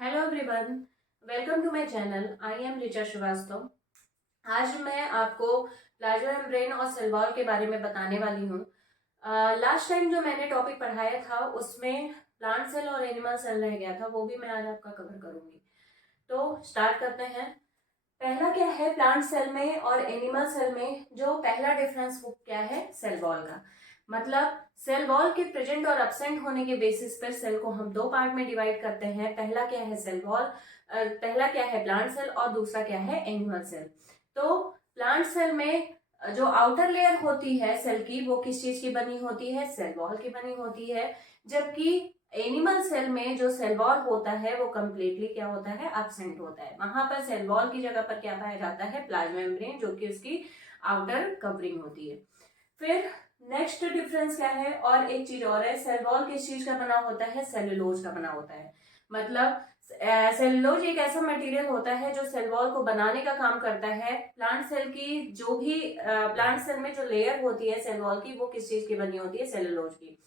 Hello everyone, welcome to my channel. I am Richa Srivastava. आज मैं आपको प्लाज्मा मेम्ब्रेन और सेल वॉल के बारे में बताने वाली हूँ। लास्ट टाइम जो मैंने टॉपिक पढ़ाया था उसमें प्लांट सेल और एनिमल सेल रह गया था, वो भी मैं आज आपका कवर करूंगी। तो स्टार्ट करते हैं। पहला क्या है प्लांट सेल में और एनिमल सेल में, जो पहला डिफरेंस वो क्या है, सेल वॉल का। मतलब सेल वॉल के प्रेजेंट और अब्सेंट होने के बेसिस पर सेल को हम दो पार्ट में डिवाइड करते हैं। पहला क्या है सेल वॉल, पहला क्या है प्लांट सेल और दूसरा क्या है एनिमल सेल। तो प्लांट सेल में जो आउटर लेयर होती है सेल की, वो किस चीज की बनी होती है, सेल वॉल की बनी होती है। जबकि एनिमल सेल में जो सेल वॉल होता है वो कम्प्लीटली क्या होता है, एब्सेंट होता है। वहां पर सेल वॉल की जगह पर क्या पाया जाता है, प्लाज्मा मेम्ब्रेन, जो कि उसकी आउटर कवरिंग होती है। फिर नेक्स्ट डिफरेंस क्या है, और एक चीज और है, सेल वॉल किस चीज का बना होता है, सेलुलोज का बना होता है। मतलब सेलुलोज एक ऐसा मटेरियल होता है जो सेल वॉल को बनाने का काम करता है। प्लांट सेल की जो भी प्लांट सेल में जो लेयर होती है सेल वॉल की, वो किस चीज की बनी होती है, सेलुलोज की।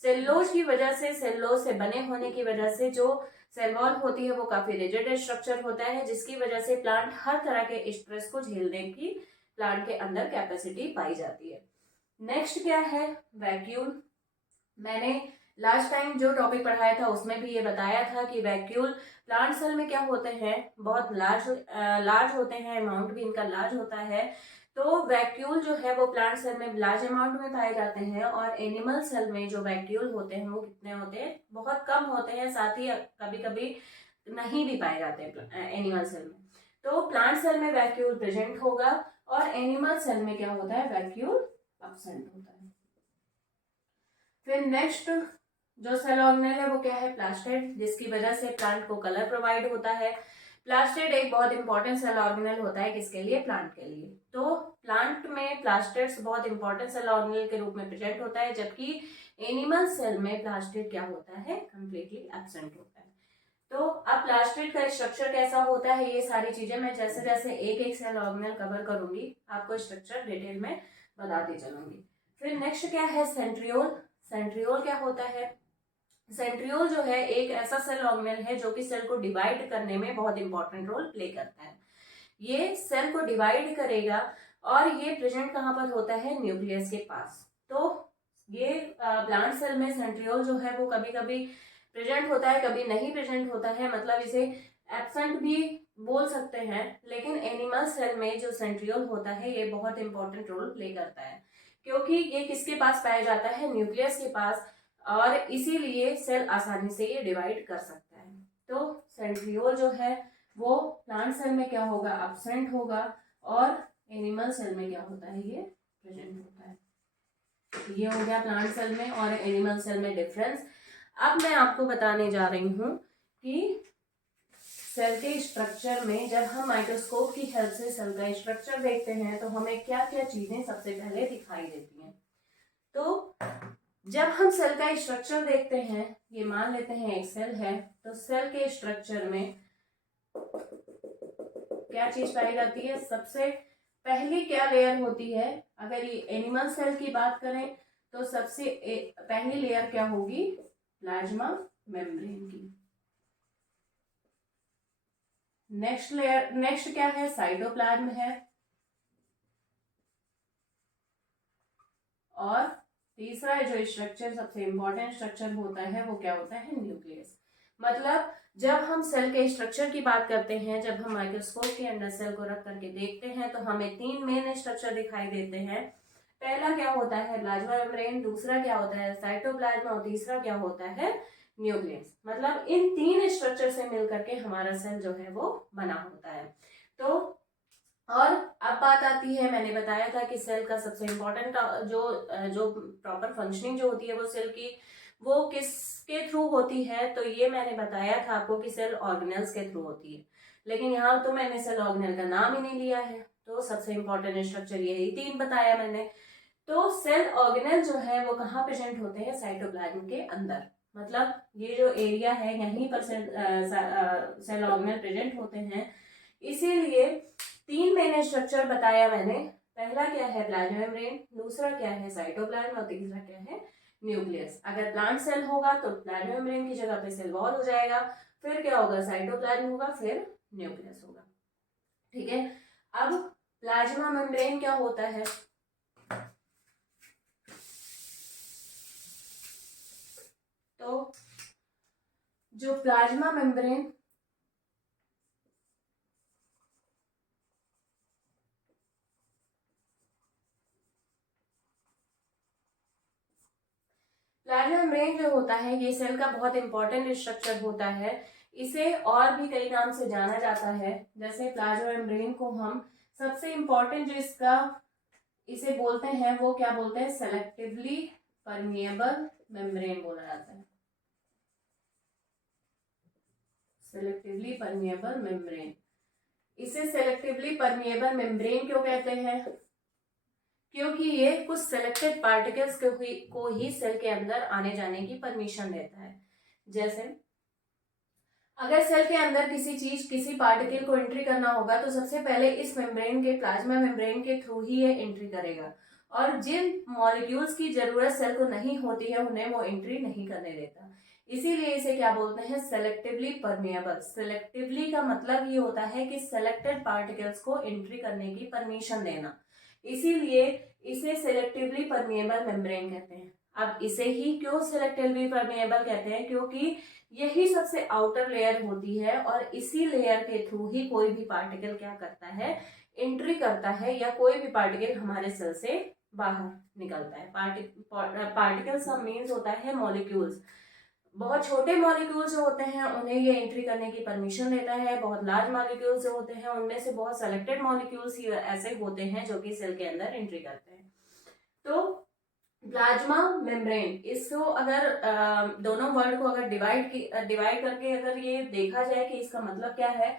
सेलुलोज की वजह से, सेलुलोज से बने होने की वजह से जो सेल वॉल होती है वो काफी रिजिड स्ट्रक्चर होता है, जिसकी वजह से प्लांट हर तरह के स्ट्रेस को झेलने की प्लांट के अंदर कैपेसिटी पाई जाती है। नेक्स्ट क्या है, वैक्यूल। मैंने लास्ट टाइम जो टॉपिक पढ़ाया था उसमें भी ये बताया था कि वैक्यूल प्लांट सेल में क्या होते हैं, बहुत लार्ज होते हैं, अमाउंट भी इनका लार्ज होता है। तो वैक्यूल जो है वो प्लांट सेल में लार्ज अमाउंट में पाए जाते हैं, और एनिमल सेल में जो वैक्यूल होते हैं वो कितने होते हैं, बहुत कम होते हैं, साथ ही कभी कभी नहीं भी पाए जाते हैं एनिमल सेल में। तो प्लांट सेल में वैक्यूल प्रेजेंट होगा और एनिमल सेल में क्या होता है, वैक्यूल एब्सेंट होता है। फिर नेक्स्ट जो सेल ऑर्गेनेल है वो क्या है, प्लास्टिड, जिसकी वजह से प्लांट को कलर प्रोवाइड होता है। प्लास्टिड एक बहुत इंपॉर्टेंट सेल ऑर्गेनेल होता है, किसके लिए, प्लांट के लिए। तो प्लांट में प्लास्टिड्स बहुत इंपॉर्टेंट सेल ऑर्गेनेल के रूप में प्रेजेंट होता है, जबकि एनिमल सेल में प्लास्टिड क्या होता है, कंप्लीटली एब्सेंट होता है। तो अब प्लास्टिड का स्ट्रक्चर कैसा होता है, ये सारी चीजें मैं जैसे जैसे एक एक सेल ऑर्गेनेल कवर करूंगी आपको स्ट्रक्चर डिटेल में बताती चलूंगी। फिर नेक्स्ट क्या है, सेंट्रियोल। सेंट्रियोल क्या होता है, सेंट्रियोल जो है एक ऐसा सेल ऑर्गेनेल है जो कि सेल को डिवाइड करने में बहुत इंपॉर्टेंट रोल प्ले करता है। ये सेल को डिवाइड करेगा और ये प्रेजेंट कहाँ पर होता है, न्यूक्लियस के पास। तो ये प्लांट सेल में सेंट्रियोल जो है वो कभी कभी प्रेजेंट होता है, कभी नहीं प्रेजेंट होता है, मतलब इसे एब्सेंट भी बोल सकते हैं। लेकिन एनिमल सेल में जो सेंट्रियोल होता है ये बहुत इंपॉर्टेंट रोल प्ले करता है, क्योंकि ये किसके पास पाया जाता है, न्यूक्लियस के पास, और इसीलिए सेल आसानी से ये डिवाइड कर सकता है। तो सेंट्रियोल जो है वो प्लांट सेल में क्या होगा, एब्सेंट होगा, और एनिमल सेल में क्या होता है, ये प्रेजेंट होता है। ये हो गया प्लांट सेल में और एनिमल सेल में डिफरेंस। अब मैं आपको बताने जा रही हूँ कि सेल के स्ट्रक्चर में जब हम माइक्रोस्कोप की हेल्प से सेल का स्ट्रक्चर देखते हैं तो हमें क्या क्या चीजें सबसे पहले दिखाई देती हैं। तो जब हम सेल का स्ट्रक्चर देखते हैं, ये मान लेते हैं एक सेल है, तो सेल के स्ट्रक्चर में क्या चीज पाई जाती है, सबसे पहली क्या लेयर होती है। अगर ये एनिमल सेल की बात करें तो सबसे पहली लेयर क्या होगी, प्लाज्मा मेम्ब्रेन की। नेक्स्ट लेयर, नेक्स्ट क्या है, साइटोप्लाज्म है, और तीसरा जो स्ट्रक्चर सबसे इंपॉर्टेंट स्ट्रक्चर होता है वो क्या होता है, न्यूक्लियस। मतलब जब हम सेल के स्ट्रक्चर की बात करते हैं, जब हम माइक्रोस्कोप के अंदर सेल को रख करके देखते हैं तो हमें तीन मेन स्ट्रक्चर दिखाई देते हैं। पहला क्या होता है, प्लाज्मा मेम्ब्रेन, दूसरा क्या होता है, साइटोप्लाज्म, और तीसरा क्या होता है, न्यूक्लियस। मतलब इन तीन स्ट्रक्चर से मिलकर के हमारा सेल जो है वो बना होता है। तो और अब बात आती है, मैंने बताया था कि सेल का सबसे इम्पोर्टेंट जो जो प्रॉपर फंक्शनिंग जो होती है वो सेल की, वो किसके थ्रू होती है, तो ये मैंने बताया था आपको कि सेल ऑर्गेनेल्स के थ्रू होती है। लेकिन यहाँ तो मैंने सेल ऑर्गेनेल का नाम ही नहीं लिया है, तो सबसे इम्पोर्टेंट स्ट्रक्चर यही तीन बताया मैंने। तो सेल ऑर्गेनेल जो है वो कहाँ प्रेजेंट होते हैं, साइटोप्लाज्म के अंदर। मतलब ये जो एरिया है यहीं पर सेल ऑर्गेनेल प्रेजेंट होते हैं। इसीलिए तीन मेन स्ट्रक्चर बताया मैंने। पहला क्या है, प्लाज्मा मेम्ब्रेन, दूसरा क्या है, साइटोप्लाज्म, और तीसरा क्या है, न्यूक्लियस। अगर प्लांट सेल होगा तो प्लाज्मा मेम्ब्रेन की जगह पे सेल वॉल हो जाएगा, फिर क्या होगा, साइटोप्लाज्म होगा, फिर न्यूक्लियस होगा। ठीक है, अब प्लाज्मा मेम्ब्रेन क्या होता है? तो जो प्लाज्मा मेम्ब्रेन प्लाज्मा मेम्ब्रेन जो होता है ये सेल का बहुत इंपॉर्टेंट स्ट्रक्चर होता है। इसे और भी कई नाम से जाना जाता है। जैसे प्लाज्मा मेम्ब्रेन को हम सबसे इंपॉर्टेंट जो इसका इसे बोलते हैं वो क्या बोलते हैं, सेलेक्टिवली परमिएबल मेम्ब्रेन बोला जाता है। सेलेक्टिवली परमिएबल मेम्ब्रेन, इसे सेलेक्टिवली परमिएबल मेम्ब्रेन क्यों कहते हैं? क्योंकि ये कुछ सेलेक्टेड पार्टिकल्स को ही सेल के अंदर आने जाने की परमिशन देता है। जैसे अगर सेल के अंदर किसी पार्टिकल को एंट्री करना होगा तो सबसे पहले इस मेम्ब्रेन के, प्लाज्मा मेम्ब्रेन के थ्रू ही ये एंट्री करेगा, और जिन मॉलिक्यूल्स की जरूरत सेल को नहीं होती है उन्हें वो एंट्री नहीं करने देता। इसीलिए इसे क्या बोलते हैं, सेलेक्टिवली परमिएबल। सेलेक्टिवली का मतलब ये होता है कि सेलेक्टेड पार्टिकल्स को एंट्री करने की परमिशन देना, इसीलिए इसे सेलेक्टिवली परमिएबल मेम्ब्रेन कहते हैं। अब इसे ही क्यों सेलेक्टिवली परमिएबल कहते हैं, क्योंकि यही सबसे आउटर लेयर होती है और इसी लेयर के थ्रू ही कोई भी पार्टिकल क्या करता है, एंट्री करता है, या कोई भी पार्टिकल हमारे सेल से बाहर निकलता है। पार्टिकल्स का मीन्स होता है मॉलिक्यूल्स। बहुत छोटे मॉलिक्यूल्स जो होते हैं उन्हें ये एंट्री करने की परमिशन देता है। बहुत लार्ज मॉलिक्यूल्स जो होते हैं उनमें से बहुत सेलेक्टेड मॉलिक्यूल्स ही ऐसे होते हैं जो कि सेल के अंदर एंट्री करते हैं। तो प्लाज्मा मेम्ब्रेन, इसको अगर दोनों वर्ड को अगर डिवाइड करके अगर ये देखा जाए कि इसका मतलब क्या है,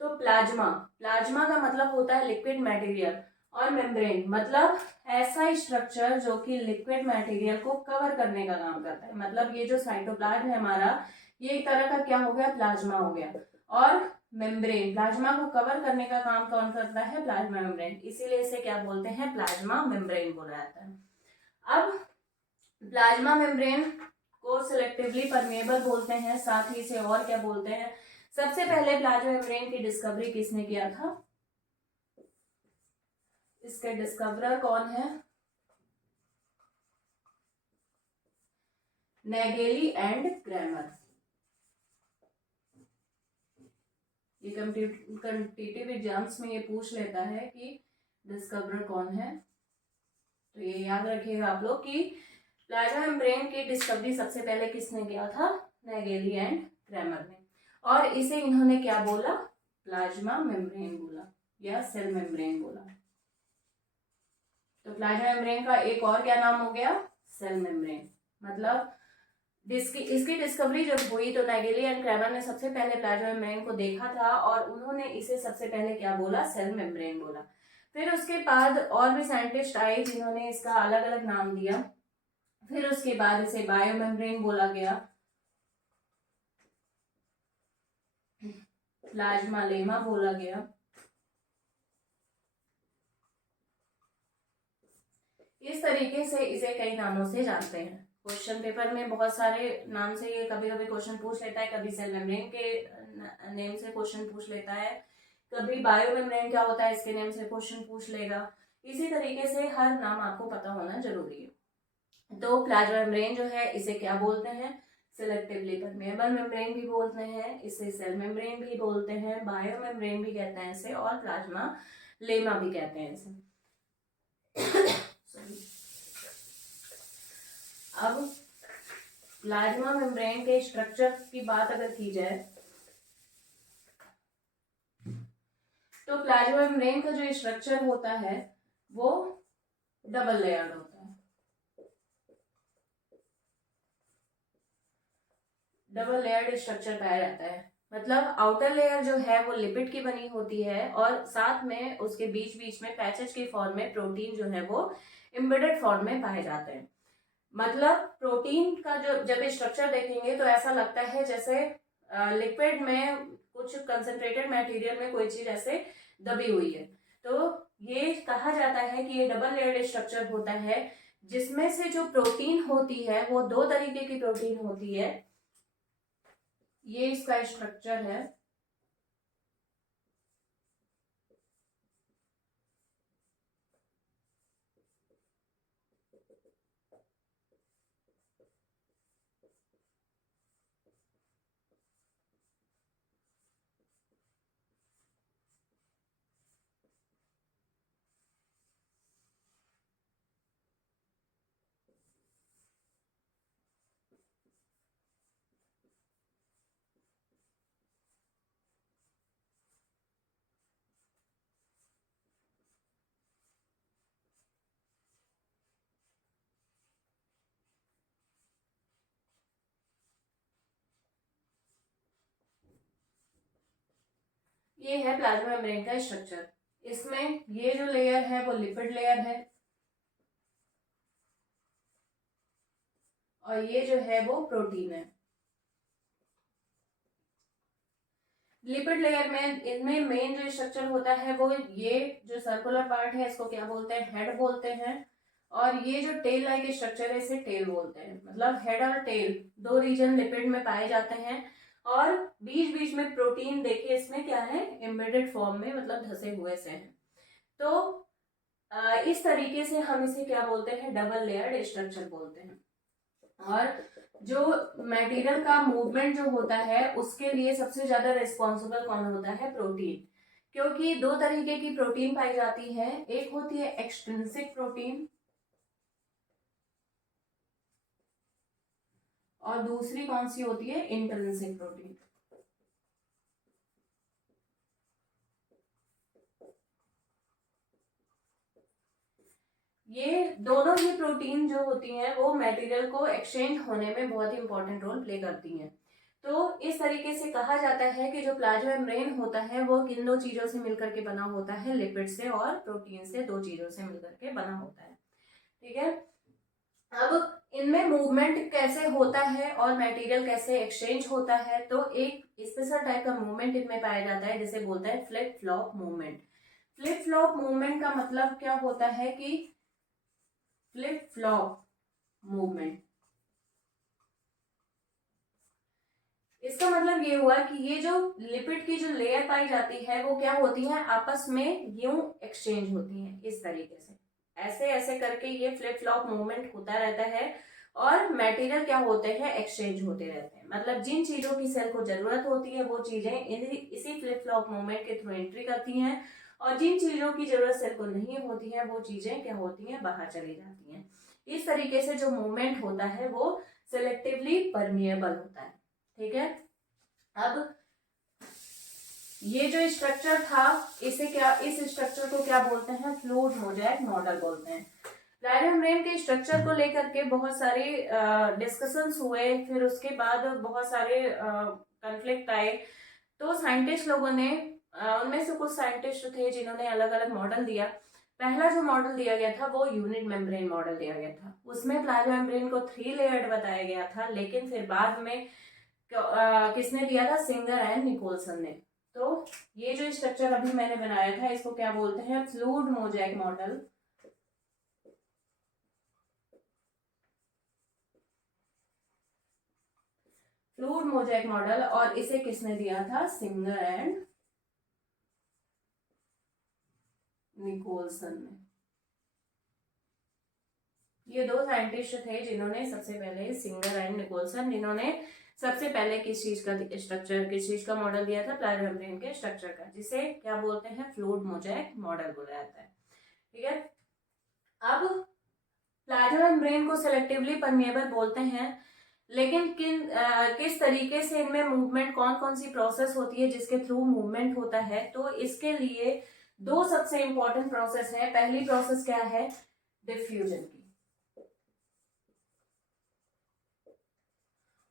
तो प्लाज्मा का मतलब होता है लिक्विड मटेरियल, और मेम्ब्रेन मतलब ऐसा स्ट्रक्चर जो कि लिक्विड मटेरियल को कवर करने का काम करता है। मतलब ये जो साइटोप्लाज्म है हमारा, ये एक तरह का क्या हो गया, प्लाज्मा हो गया। और मेम्ब्रेन, प्लाज्मा को कवर करने का काम कौन करता है, प्लाज्मा मेम्ब्रेन, इसीलिए इसे क्या बोलते हैं, प्लाज्मा मेम्ब्रेन बोला जाता है। अब प्लाज्मा मेम्ब्रेन को सिलेक्टिवली परमेएबल बोलते हैं, साथ ही इसे और क्या बोलते हैं? सबसे पहले प्लाज्मा मेम्ब्रेन की डिस्कवरी किसने किया था? इसके डिस्कवरर कौन है? नेगेली एंड क्रैमर। ये कॉम्पिटिटिव एग्जाम्स में ये पूछ लेता है कि डिस्कवरर कौन है, तो ये याद रखिएगा आप लोग कि प्लाज्मा मेम्ब्रेन की डिस्कवरी सबसे पहले किसने किया था? नेगेली एंड क्रैमर ने। और इसे इन्होंने क्या बोला? प्लाज्मा मेम्ब्रेन बोला या सेल मेम्ब्रेन बोला। तो प्लाज्मा मेम्ब्रेन का एक और क्या नाम हो गया? Cell membrane. मतलब इसकी डिस्कवरी जब हुई तो नेगेली एंड क्रैमर ने सबसे पहले प्लाज्मा मेम्ब्रेन को देखा था और उन्होंने इसे सबसे पहले क्या बोला? सेल मेम्ब्रेन बोला। फिर उसके बाद और भी साइंटिस्ट आए जिन्होंने इसका अलग अलग नाम दिया। फिर उसके बाद इसे बायो मेम्ब्रेन बोला गया, प्लाज्मा लेमा बोला गया। इस तरीके से इसे कई नामों से जानते हैं। क्वेश्चन पेपर में बहुत सारे नाम से ये कभी कभी क्वेश्चन पूछ लेता है, कभी सेल मेम्ब्रेन के नेम से क्वेश्चन पूछ लेता है, कभी बायो मेम्ब्रेन क्या होता है इसके नेम से क्वेश्चन पूछ लेगा। इसी तरीके से हर नाम आपको पता होना जरूरी है। तो प्लाज्मा मेम्ब्रेन जो है इसे क्या बोलते हैं? सिलेक्टिवली परमेएबल मेम्ब्रेन भी बोलते हैं, इसे सेल मेम्ब्रेन भी बोलते हैं, बायो मेम्ब्रेन भी कहते हैं इसे, और प्लाज्मा लेमा भी कहते हैं इसे। अब प्लाज्मा मेम्ब्रेन के स्ट्रक्चर की बात अगर की जाए तो प्लाज्मा मेम्ब्रेन का जो स्ट्रक्चर होता है वो डबल लेयर्ड होता है। डबल लेयर्ड स्ट्रक्चर पाया जाता है। मतलब आउटर लेयर जो है वो लिपिड की बनी होती है और साथ में उसके बीच बीच में पैचेज के फॉर्म में प्रोटीन जो है वो एम्बेडेड फॉर्म में पाए जाते हैं। मतलब प्रोटीन का जो जब स्ट्रक्चर देखेंगे तो ऐसा लगता है जैसे लिक्विड में कुछ कंसंट्रेटेड मटेरियल में कोई चीज ऐसे दबी हुई है। तो ये कहा जाता है कि ये डबल लेयर्ड स्ट्रक्चर होता है जिसमें से जो प्रोटीन होती है वो दो तरीके की प्रोटीन होती है। ये इसका स्ट्रक्चर है। ये है प्लाज्मा मेम्ब्रेन का स्ट्रक्चर। इसमें ये जो लेयर है वो लिपिड लेयर है और ये जो है वो प्रोटीन है। लिपिड लेयर में इनमें मेन जो स्ट्रक्चर होता है वो ये जो सर्कुलर पार्ट है इसको क्या बोलते हैं, हेड बोलते हैं। और ये जो टेल लाइक स्ट्रक्चर है इसे टेल बोलते हैं। मतलब हेड और टेल दो रीजन लिपिड में पाए जाते हैं और बीच बीच में प्रोटीन देखिए इसमें क्या है, एम्बेडेड फॉर्म में, मतलब धसे हुए से हैं। तो इस तरीके से हम इसे क्या बोलते हैं, डबल लेयर्ड स्ट्रक्चर बोलते हैं। और जो मटेरियल का मूवमेंट जो होता है उसके लिए सबसे ज्यादा रिस्पॉन्सिबल कौन होता है, प्रोटीन। क्योंकि दो तरीके की प्रोटीन पाई जाती है, एक होती है एक्सट्रिंसिक प्रोटीन और दूसरी कौन सी होती है, इंट्रिंसिक प्रोटीन। ये दोनों ही प्रोटीन जो होती हैं वो मटेरियल को एक्सचेंज होने में बहुत ही इंपॉर्टेंट रोल प्ले करती हैं। तो इस तरीके से कहा जाता है कि जो प्लाज्मा मेम्ब्रेन होता है वो किन दो चीजों से मिलकर के बना होता है, लिपिड से और प्रोटीन से, दो चीजों से मिलकर के बना होता है। ठीक है। अब इनमें मूवमेंट कैसे होता है और मटेरियल कैसे एक्सचेंज होता है, तो एक स्पेशल टाइप का मूवमेंट इनमें पाया जाता है जिसे बोलते हैं flip flop movement. Flip flop movement का मतलब क्या होता है कि फ्लिप फ्लॉप मूवमेंट, इसका मतलब ये हुआ कि ये जो लिपिड की जो लेयर पाई जाती है वो क्या होती है, आपस में यूं एक्सचेंज होती है इस तरीके से, ऐसे ऐसे करके ये फ्लिप फ्लॉप मूवमेंट होता रहता है और मटेरियल क्या होते हैं, एक्सचेंज होते रहते हैं। मतलब जिन चीजों की सेल को जरूरत होती है वो चीजें इसी फ्लिप फ्लॉप मूवमेंट के थ्रू एंट्री करती हैं और जिन चीजों की जरूरत सेल को नहीं होती है वो चीजें क्या होती हैं, बाहर चली जाती हैं। इस तरीके से जो मूवमेंट होता है वो सिलेक्टिवली परमिएबल होता है। ठीक है। अब ये जो स्ट्रक्चर था इसे क्या, इस स्ट्रक्चर को क्या बोलते हैं, फ्लूइड मोज़ेक मॉडल बोलते हैं। प्लाज्मा मेम्ब्रेन के स्ट्रक्चर को लेकर के बहुत सारे डिस्कशंस हुए, फिर उसके बाद बहुत सारे कॉन्फ्लिक्ट आए। तो साइंटिस्ट लोगों ने उनमें से कुछ साइंटिस्ट थे जिन्होंने अलग अलग मॉडल दिया। पहला जो मॉडल दिया गया था वो यूनिट मेम्ब्रेन मॉडल दिया गया था। उसमें प्लाज्मा मेम्ब्रेन को 3 लेयर्ड बताया गया था, लेकिन फिर बाद में किसने दिया था, सिंगर एंड निकोलसन ने। तो ये जो स्ट्रक्चर अभी मैंने बनाया था इसको क्या बोलते हैं, fluid mosaic model. Fluid mosaic model, और इसे किसने दिया था, सिंगर एंड निकोलसन ने। ये दो साइंटिस्ट थे जिन्होंने सबसे पहले, सिंगर एंड निकोलसन, जिन्होंने सबसे पहले किस चीज का स्ट्रक्चर, किस चीज का मॉडल दिया था, प्लाज्मा मेम्ब्रेन के स्ट्रक्चर का, जिसे क्या बोलते हैं, फ्लूइड मोज़ेक मॉडल बोला जाता है। ठीक है। अब प्लाज्मा मेम्ब्रेन को सेलेक्टिवली परमिएबल बोलते हैं, लेकिन किस तरीके से इनमें मूवमेंट, कौन कौन सी प्रोसेस होती है जिसके थ्रू मूवमेंट होता है, तो इसके लिए दो सबसे इंपॉर्टेंट प्रोसेस है। पहली प्रोसेस क्या है, डिफ्यूजन की,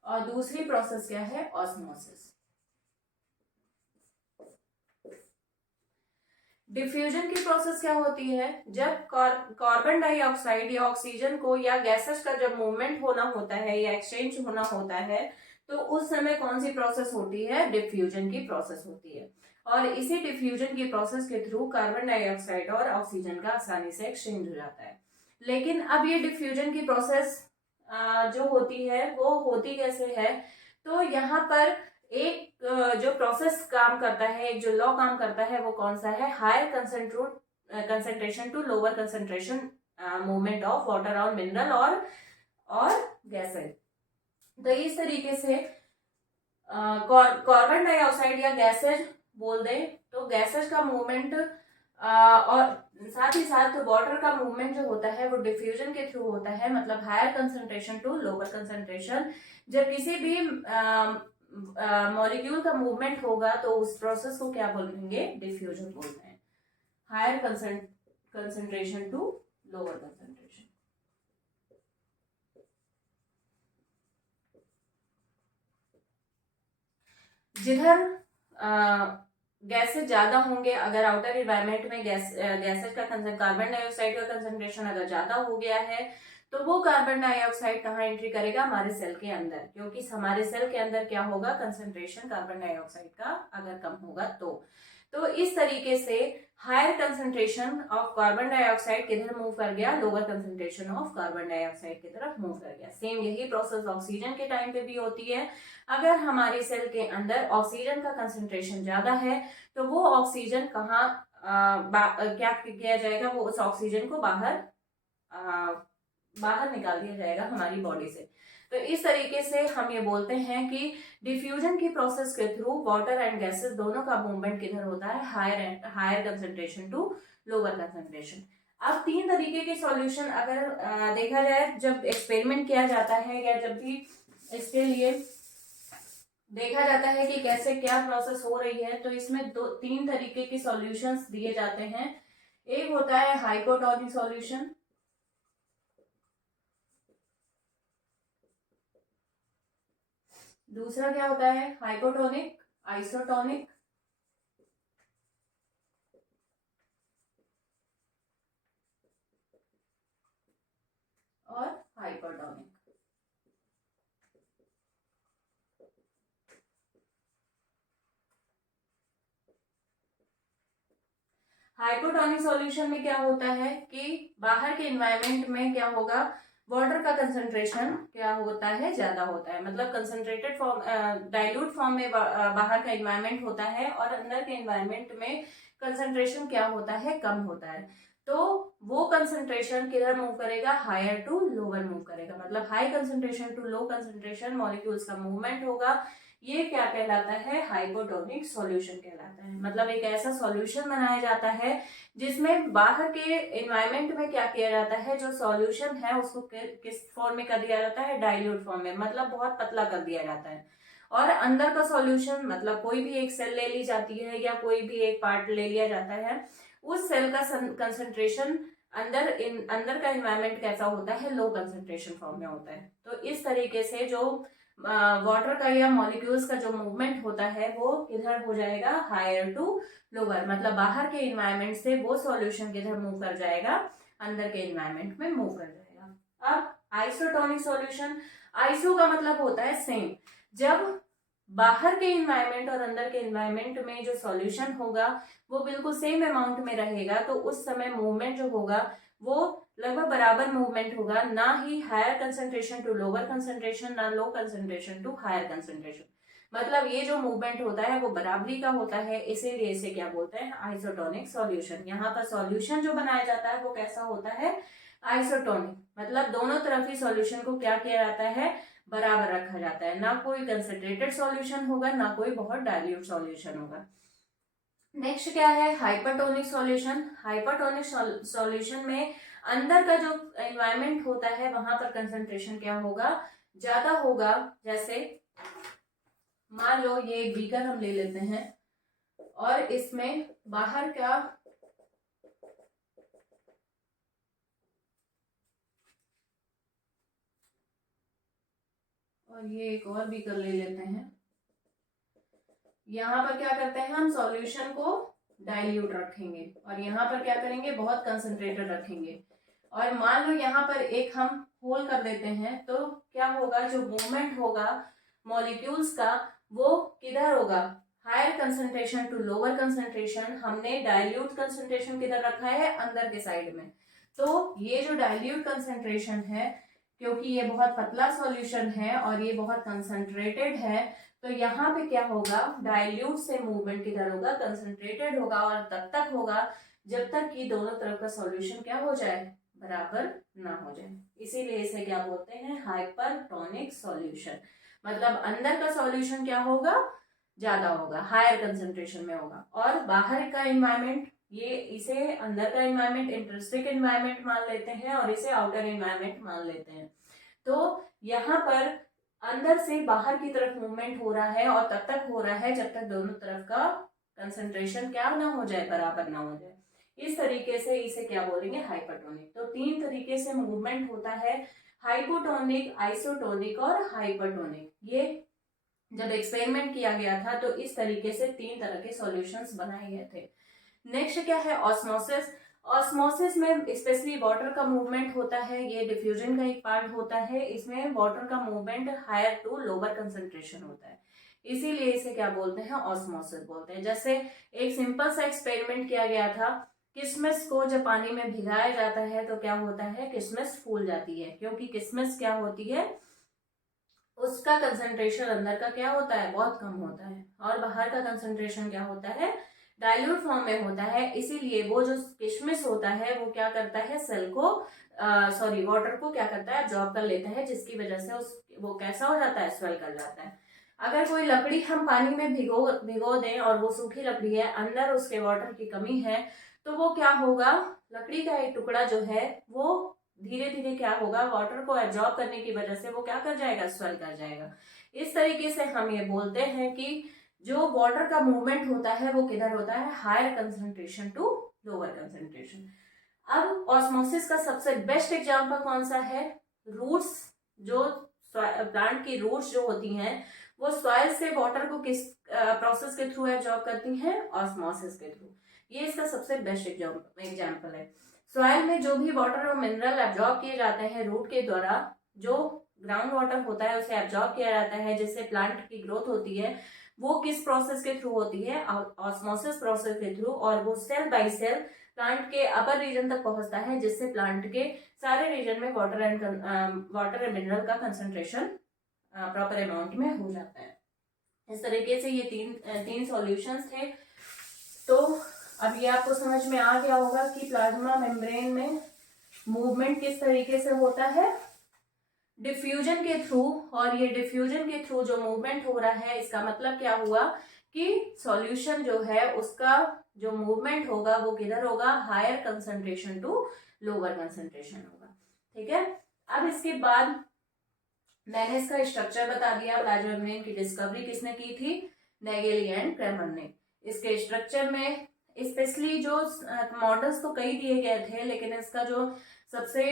और दूसरी प्रोसेस क्या है, ऑस्मोसिस। डिफ्यूजन की प्रोसेस क्या होती है, जब कार्बन डाइऑक्साइड या ऑक्सीजन को या गैसेस का जब मूवमेंट होना होता है या एक्सचेंज होना होता है, तो उस समय कौन सी प्रोसेस होती है, डिफ्यूजन की प्रोसेस होती है। और इसी डिफ्यूजन की प्रोसेस के थ्रू कार्बन डाइऑक्साइड और ऑक्सीजन का आसानी से एक्सचेंज हो जाता है। लेकिन अब ये डिफ्यूजन की प्रोसेस जो होती है वो होती कैसे है, तो यहाँ पर एक जो प्रोसेस काम करता है, एक जो लॉ काम करता है, वो कौन सा है? Higher concentration to lower concentration movement of water और मिनरल और गैसेज। तो इस तरीके से कार्बन डाइऑक्साइड या गैसेज बोल दें तो गैसेज का मूवमेंट और साथ ही साथ वाटर का मूवमेंट जो होता है वो डिफ्यूजन के थ्रू होता है, मतलब higher concentration to lower concentration. जब किसी भी मॉलिक्यूल का मूवमेंट होगा तो उस प्रोसेस को क्या बोलेंगे? डिफ्यूजन बोलते हैं। Higher concentration to lower concentration. जिधर गैसेज ज्यादा होंगे, अगर आउटर इन्वायरमेंट में गैसेज का कार्बन डाइऑक्साइड का कंसंट्रेशन अगर ज्यादा हो गया है तो वो कार्बन डाइऑक्साइड कहाँ एंट्री करेगा? हमारे सेल के अंदर, क्योंकि हमारे सेल के अंदर क्या होगा? कंसंट्रेशन कार्बन डाइऑक्साइड का अगर कम होगा तो इस तरीके से higher concentration of carbon dioxide किधर मूव कर गया? Lower concentration of carbon dioxide की तरफ मूव कर गया। सेम यही प्रोसेस ऑक्सीजन के टाइम पे भी होती है। अगर हमारे सेल के अंदर ऑक्सीजन का कंसंट्रेशन ज्यादा है तो वो ऑक्सीजन कहाँ क्या किया जाएगा? वो उस ऑक्सीजन को बाहर निकाल दिया जाएगा हमारी बॉडी से। तो इस तरीके से हम ये बोलते हैं कि डिफ्यूजन की प्रोसेस के थ्रू वाटर एंड गैसेस दोनों का मूवमेंट किधर होता है? Higher concentration to lower concentration. अब तीन तरीके के सॉल्यूशन अगर देखा जाए, जब एक्सपेरिमेंट किया जाता है या जब भी इसके लिए देखा जाता है कि कैसे क्या प्रोसेस हो रही है, तो इसमें तीन तरीके के सॉल्यूशंस दिए जाते हैं। एक होता है हाइपोटोनिक सॉल्यूशन, दूसरा क्या होता है? हाइपोटोनिक, आइसोटोनिक और हाइपरटोनिक। हाइपोटोनिक सॉल्यूशन में क्या होता है कि बाहर के एनवायरनमेंट में क्या होगा? वाटर का कंसंट्रेशन क्या होता है? ज्यादा होता है, मतलब कंसंट्रेटेड फॉर्म, डाइल्यूट फॉर्म में बाहर का एनवायरनमेंट होता है और अंदर के एनवायरनमेंट में कंसंट्रेशन क्या होता है? कम होता है। तो वो कंसंट्रेशन किधर मूव करेगा? हायर टू लोअर मूव करेगा, मतलब high concentration to low concentration molecules का मूवमेंट होगा। ये क्या कहलाता है? हाइपोटोनिक सॉल्यूशन कहलाता है। मतलब एक ऐसा सॉल्यूशन बनाया जाता है जिसमें बाहर के एनवायरनमेंट में क्या किया जाता है? जो सॉल्यूशन है उसको किस फॉर्म में कर दिया जाता है? डाइल्यूट फॉर्म में, मतलब बहुत पतला कर दिया जाता है। और अंदर का सॉल्यूशन, मतलब कोई भी एक सेल ले ली जाती है या कोई भी एक पार्ट ले लिया जाता है, उस सेल का कंसंट्रेशन अंदर का एनवायरनमेंट कैसा होता है? लो कंसंट्रेशन फॉर्म में होता है। तो इस तरीके से जो वाटर का या मॉलिक्यूल्स का जो मूवमेंट होता है वो किधर हो जाएगा? हायर टू लोअर, मतलब बाहर के एनवायरनमेंट से वो सॉल्यूशन किधर मूव कर जाएगा? अंदर के एनवायरनमेंट में मूव कर जाएगा। अब आइसोटोनिक सॉल्यूशन, आइसो का मतलब होता है सेम। जब बाहर के एनवायरनमेंट और अंदर के एनवायरनमेंट में जो सॉल्यूशन होगा वो बिल्कुल सेम अमाउंट में रहेगा, तो उस समय मूवमेंट जो होगा वो लगभग बराबर मूवमेंट होगा, ना ही higher concentration to lower concentration, ना low concentration to higher concentration. मतलब ये जो मूवमेंट होता है वो बराबरी का होता है, इसीलिए इसे क्या बोलते हैं? Isotonic solution. यहाँ पर सॉल्यूशन जो बनाया जाता है वो कैसा होता है? आइसोटोनिक, मतलब दोनों तरफ ही सॉल्यूशन को क्या किया जाता है? बराबर रखा जाता है। ना कोई कंसंट्रेटेड सॉल्यूशन होगा, ना कोई बहुत डाइल्यूट सॉल्यूशन होगा। नेक्स्ट क्या है? Hypertonic solution. हाइपरटोनिक सॉल्यूशन में अंदर का जो एनवायरनमेंट होता है वहां पर कंसंट्रेशन क्या होगा? ज्यादा होगा। जैसे मान लो ये एक बीकर हम ले लेते हैं और इसमें बाहर का और ये एक और बीकर ले लेते हैं। यहाँ पर क्या करते हैं? हम सॉल्यूशन को डाइल्यूट रखेंगे और यहाँ पर क्या करेंगे? बहुत कंसंट्रेटेड रखेंगे। और मान लो यहाँ पर एक हम होल कर देते हैं, तो क्या होगा? जो मूवमेंट होगा मॉलिक्यूल्स का वो किधर होगा? Higher concentration to lower concentration. हमने डाइल्यूट कंसंट्रेशन किधर रखा है? अंदर के साइड में। तो ये जो डाइल्यूट कंसंट्रेशन है, क्योंकि ये बहुत पतला सॉल्यूशन है और ये बहुत कंसंट्रेटेड है, तो यहाँ पे क्या होगा, डाइल्यूट से मूवमेंट किधर होगा, कंसंट्रेटेड होगा, और तब तक होगा जब तक कि दोनों तरफ का सॉल्यूशन क्या हो जाए, बराबर ना हो जाए। इसीलिए इसे क्या बोलते हैं, हाइपरटोनिक सॉल्यूशन। मतलब अंदर का सॉल्यूशन क्या होगा, ज्यादा होगा, हायर कंसंट्रेशन में होगा, और बाहर का एनवायरमेंट, ये इसे अंदर का एनवायरमेंट इंट्रिंसिक एनवायरमेंट मान लेते हैं और इसे आउटर एनवायरमेंट मान लेते हैं। तो यहाँ पर अंदर से बाहर की तरफ मूवमेंट हो रहा है, और तब तक हो रहा है जब तक दोनों तरफ का कंसंट्रेशन क्या ना हो जाए, बराबर ना हो जाए। इस तरीके से इसे क्या बोलेंगे, हाइपरटोनिक। तो तीन तरीके से मूवमेंट होता है, हाइपोटोनिक, आइसोटोनिक और हाइपरटोनिक। ये जब एक्सपेरिमेंट किया गया था तो इस तरीके से तीन तरह के सॉल्यूशंस बनाए गए थे। नेक्स्ट क्या है, ऑस्मोसिस। ऑस्मोसिस में स्पेशली वाटर का मूवमेंट होता है, ये डिफ्यूजन का एक पार्ट होता है। इसमें वाटर का movement higher to lower concentration होता है, इसीलिए इसे क्या बोलते हैं, ऑस्मोसिस बोलते हैं। जैसे एक सिंपल सा एक्सपेरिमेंट किया गया था, किशमिश को जब पानी में भिगाया जाता है तो क्या होता है, किशमिश फूल जाती है, क्योंकि किशमिश क्या होती है, उसका कंसंट्रेशन अंदर का क्या होता है, बहुत कम होता है, और बाहर का कंसंट्रेशन क्या होता है, डाइल्यूट फॉर्म में होता है। इसीलिए वो जो किशमिश होता है वो क्या करता है, सेल को वाटर को क्या करता है, एब्जॉर्ब कर लेता है, जिसकी वजह से वो कैसा हो जाता है, स्वेल कर जाता है। अगर कोई लकड़ी हम पानी में भिगो दें और वो सूखी लकड़ी है, अंदर उसके वाटर की कमी है, तो वो क्या होगा, लकड़ी का एक टुकड़ा जो है वो धीरे धीरे क्या होगा, वाटर को एब्जॉर्ब करने की वजह से वो क्या कर जाएगा, स्वेल कर जाएगा। इस तरीके से हम ये बोलते हैं कि जो वाटर का मूवमेंट होता है वो किधर होता है, higher concentration to lower concentration. अब ऑस्मोसिस का सबसे बेस्ट एग्जांपल कौन सा है, रूट्स। जो प्लांट की रूट्स जो होती हैं वो सॉइल से वाटर को किस प्रोसेस के थ्रू एब्जॉर्ब करती हैं, ऑस्मोसिस के थ्रू। ये इसका सबसे बेस्ट एग्जांपल है। सॉइल में जो भी वाटर और मिनरल एब्जॉर्ब किए जाते हैं रूट के द्वारा, जो ग्राउंड वाटर होता है उसे एब्जॉर्ब किया जाता है, जिससे प्लांट की ग्रोथ होती है, वो किस प्रोसेस के थ्रू होती है, ऑस्मोसिस प्रोसेस के थ्रू, और वो सेल बाय सेल प्लांट के अपर रीजन तक पहुंचता है, जिससे प्लांट के सारे रीजन में वाटर एंड मिनरल का कंसंट्रेशन प्रॉपर अमाउंट में हो जाता है। इस तरीके से ये तीन सॉल्यूशंस थे। तो अब ये आपको समझ में आ गया होगा कि प्लाज्मा मेम्ब्रेन में मूवमेंट किस तरीके से होता है, डिफ्यूजन के थ्रू। और ये डिफ्यूजन के थ्रू जो मूवमेंट हो रहा है, इसका मतलब क्या हुआ कि सॉल्यूशन जो है उसका जो मूवमेंट होगा वो किधर होगा, higher concentration to lower concentration होगा। ठीक है, अब इसके बाद मैंने इसका स्ट्रक्चर बता दिया। प्लाज्मा मेम्ब्रेन की डिस्कवरी किसने की थी, नेगेली एंड क्रेमर ने। इसके स्ट्रक्चर में स्पेशली जो मॉडल्स तो कई दिए गए थे, लेकिन इसका जो सबसे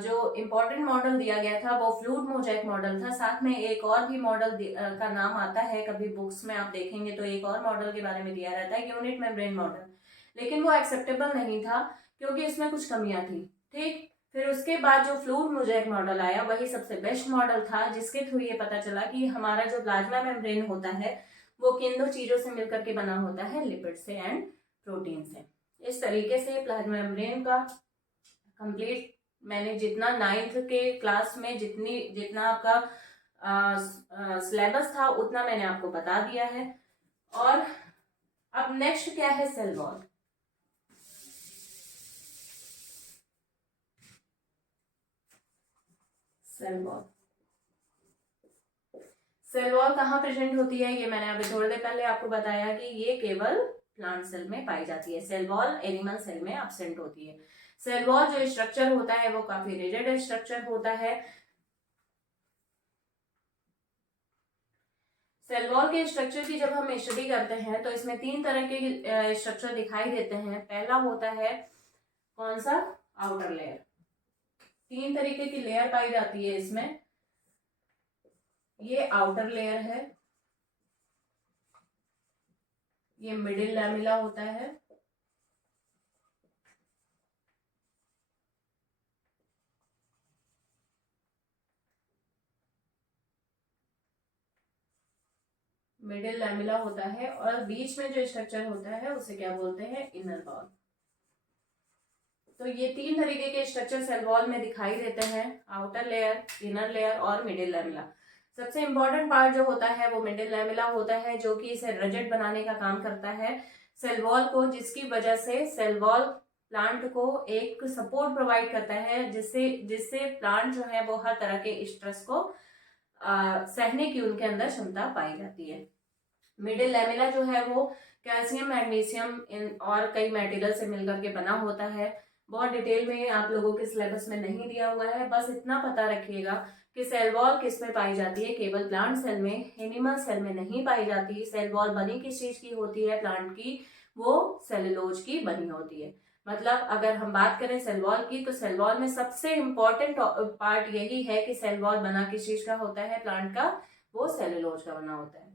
जो इम्पोर्टेंट मॉडल दिया गया था वो फ्लूइड मोज़ेक मॉडल था। साथ में एक और भी मॉडल का नाम आता है, कभी बुक्स में आप देखेंगे तो एक और मॉडल के बारे में दिया रहता है, यूनिट मेम्ब्रेन मॉडल, लेकिन वो एक्सेप्टेबल नहीं था क्योंकि इसमें कुछ कमियां थी। ठीक, फिर उसके बाद जो फ्लूइड मोज़ेक मॉडल आया वही सबसे बेस्ट मॉडल था, जिसके थ्रू ये पता चला कि हमारा जो प्लाज्मा मेम्ब्रेन होता है वो किन दो चीजों से मिलकर के बना होता है, लिपिड से एंड प्रोटीन से। इस तरीके से प्लाज्मा मेम्ब्रेन का कंप्लीट मैंने जितना 9th के क्लास में जितना आपका सिलेबस था उतना मैंने आपको बता दिया है। और अब नेक्स्ट क्या है, सेल वॉल। सेल वॉल कहाँ प्रेजेंट होती है, ये मैंने अभी थोड़ी देर पहले आपको बताया कि ये केवल प्लांट सेल में पाई जाती है। सेल वॉल एनिमल सेल में एब्सेंट होती है। सेल वॉल जो स्ट्रक्चर होता है वो काफी रिजिड स्ट्रक्चर होता है। सेल वॉल के स्ट्रक्चर की जब हम स्टडी करते हैं तो इसमें तीन तरह के स्ट्रक्चर दिखाई देते हैं। पहला होता है कौन सा, आउटर लेयर। तीन तरीके की लेयर पाई जाती है इसमें। ये आउटर लेयर है, ये मिडिल लैमिला होता है, मिडिल लैमिला होता है, और बीच में जो स्ट्रक्चर होता है उसे क्या बोलते हैं, इनर वॉल। तो ये तीन तरीके के स्ट्रक्चर सेल वॉल में दिखाई देते हैं, आउटर लेयर, इनर लेयर और मिडिल लैमिला। सबसे इम्पोर्टेंट पार्ट जो होता है वो मिडिल लैमेला होता है, जो कि इसे रिजिड बनाने का काम करता है सेल वॉल को, जिसकी वजह से सेल वॉल प्लांट को एक सपोर्ट प्रोवाइड करता है, जिससे जिससे प्लांट जो है वो हर तरह के स्ट्रेस को सहने की उनके अंदर क्षमता पाई जाती है। मिडिल लैमेला जो है वो कैल्शियम, मैग्नीशियम और कई मेटेरियल से मिलकर के बना होता है। बहुत डिटेल में आप लोगों के सिलेबस में नहीं दिया हुआ है, बस इतना पता रखिएगा कि सेल वॉल किस में पाई जाती है। केवल प्लांट सेल में, एनिमल सेल में नहीं पाई जाती। सेल वॉल बनी किस चीज की होती है प्लांट की, वो सेलुलोज की बनी होती है। मतलब अगर हम बात करें सेल वॉल की, तो सेल वॉल में सबसे इम्पोर्टेंट पार्ट यही है कि सेल वॉल बना किस चीज का होता है प्लांट का, वो सेलुलोज का बना होता है।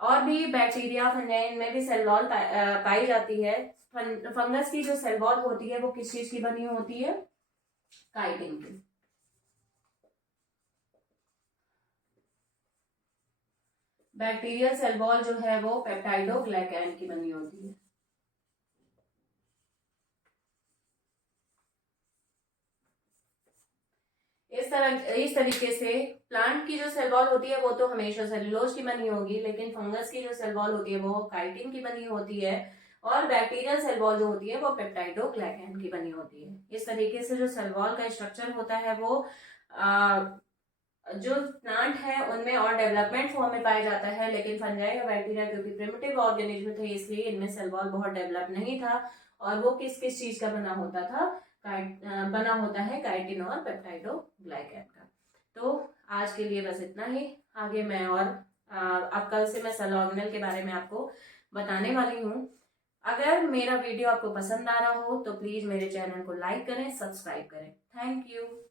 और भी बैक्टीरिया, फंजाई, इनमें भी सेल वॉल पाई जाती है। फंगस की जो सेल वॉल होती है वो किस चीज की बनी होती है, काइटिन की। बैक्टीरियल सेल वॉल जो है वो पेप्टाइडोग्लाइकैन की बनी होती है। इस तरीके से प्लांट की जो सेल वॉल होती है वो तो हमेशा सेलुलोज की बनी होगी, लेकिन फंगस की जो सेल वॉल होती है वो काइटिन की बनी होती है, और बैक्टीरियल सेल वॉल जो होती है वो पेप्टाइडोग्लाइकैन की बनी होती है। इस तरीके से जो सेल वॉल का स्ट्रक्चर होता है वो जो प्लांट है उनमें और डेवलपमेंट फॉर्म में पाया जाता है, लेकिन फंजाई और बैक्टीरिया क्योंकि प्रिमिटिव ऑर्गेनिज्म थे, इसलिए इनमें सेल वॉल बहुत डेवलप नहीं था। और वो किस किस चीज का बना होता था, बना होता है काइटिन और पेप्टाइडोग्लाइकैन का। तो आज के लिए बस इतना ही। आगे मैं और अब कल से मैं सेल ऑर्गेनेल के बारे में आपको बताने वाली हूँ। अगर मेरा वीडियो आपको पसंद आ रहा हो तो प्लीज मेरे चैनल को लाइक करें, सब्सक्राइब करें। Thank you.